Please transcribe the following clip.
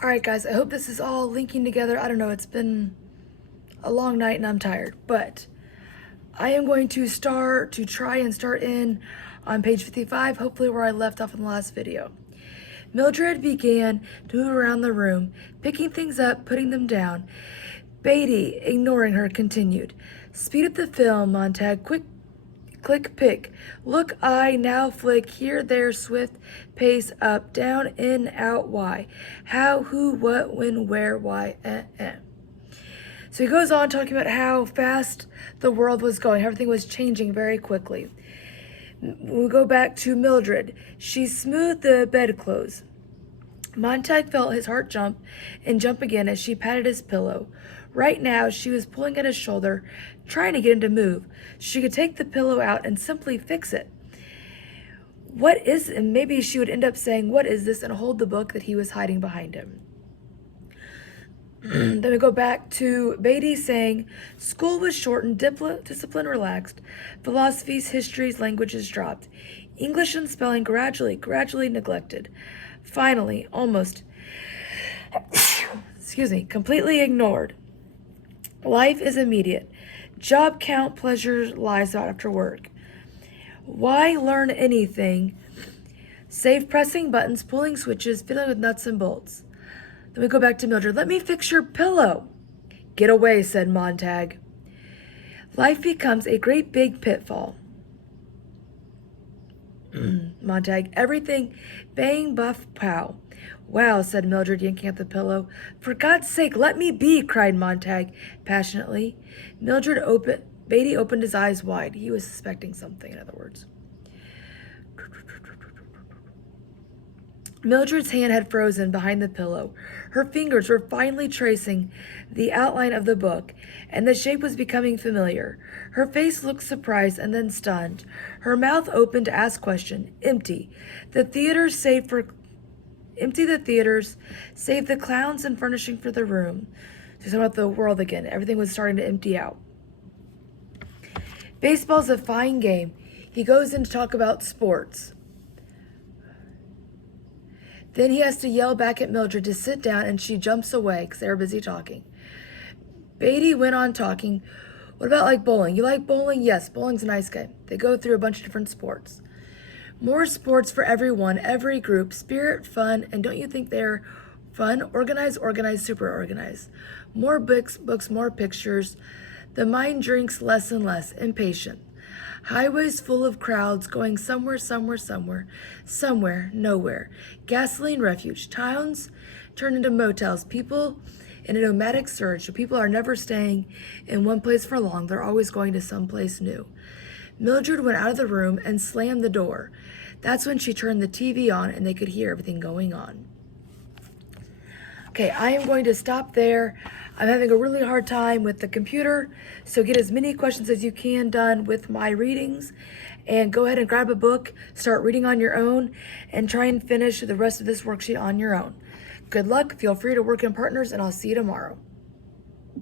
Alright guys, I hope this is all linking together. I don't know, it's been a long night and I'm tired, but I am going to try and start in on page 55, hopefully where I left off in the last video. Mildred began to move around the room, picking things up, putting them down. Beatty, ignoring her, continued. Speed up the film, Montag. Quick, click, pick. Look, I, now flick, here, there, swift, pace, up, down, in, out, why. How, who, what, when, where, why, So he goes on talking about how fast the world was going. Everything was changing very quickly. We'll go back to Mildred. She smoothed the bedclothes. Montag felt his heart jump and jump again as she patted his pillow. Right now, she was pulling at his shoulder, trying to get him to move. She could take the pillow out and simply fix it. What is, and maybe she would end up saying, what is this, and hold the book that he was hiding behind him. Then we go back to Beatty saying, school was shortened, discipline relaxed, philosophies, histories, languages dropped, English and spelling gradually neglected. Finally, almost, completely ignored. Life is immediate. Job count, pleasure lies out after work. Why learn anything save pressing buttons, pulling switches, fiddling with nuts and bolts? Then we go back to Mildred. Let me fix your pillow. Get away, said Montag. Life becomes a great big pitfall. Montag, everything, bang, buff, pow. Wow, said Mildred, yanking at the pillow. For God's sake, let me be, cried Montag passionately. Beatty opened his eyes wide. He was suspecting something, in other words. Mildred's hand had frozen behind the pillow. Her fingers were finally tracing the outline of the book, and the shape was becoming familiar. Her face looked surprised and then stunned. Her mouth opened to ask question. Empty. The theaters, save the clowns and furnishing for the room. So talking about the world again. Everything was starting to empty out. Baseball's a fine game. He goes in to talk about sports. Then he has to yell back at Mildred to sit down, and she jumps away because they were busy talking. Beatty went on talking. What about like bowling? You like bowling? Yes, bowling's a nice game. They go through a bunch of different sports. More sports for everyone, every group, spirit, fun, and don't you think they're fun? Organized, super organized. More books, more pictures. The mind drinks less and less, impatient. Highways full of crowds going somewhere, nowhere. Gasoline refuge. Towns turn into motels. People in a nomadic surge. So people are never staying in one place for long. They're always going to someplace new. Mildred went out of the room and slammed the door. That's when she turned the TV on and they could hear everything going on. Okay, I am going to stop there. I'm having a really hard time with the computer, so get as many questions as you can done with my readings, and go ahead and grab a book, start reading on your own, and try and finish the rest of this worksheet on your own. Good luck, feel free to work in partners, and I'll see you tomorrow.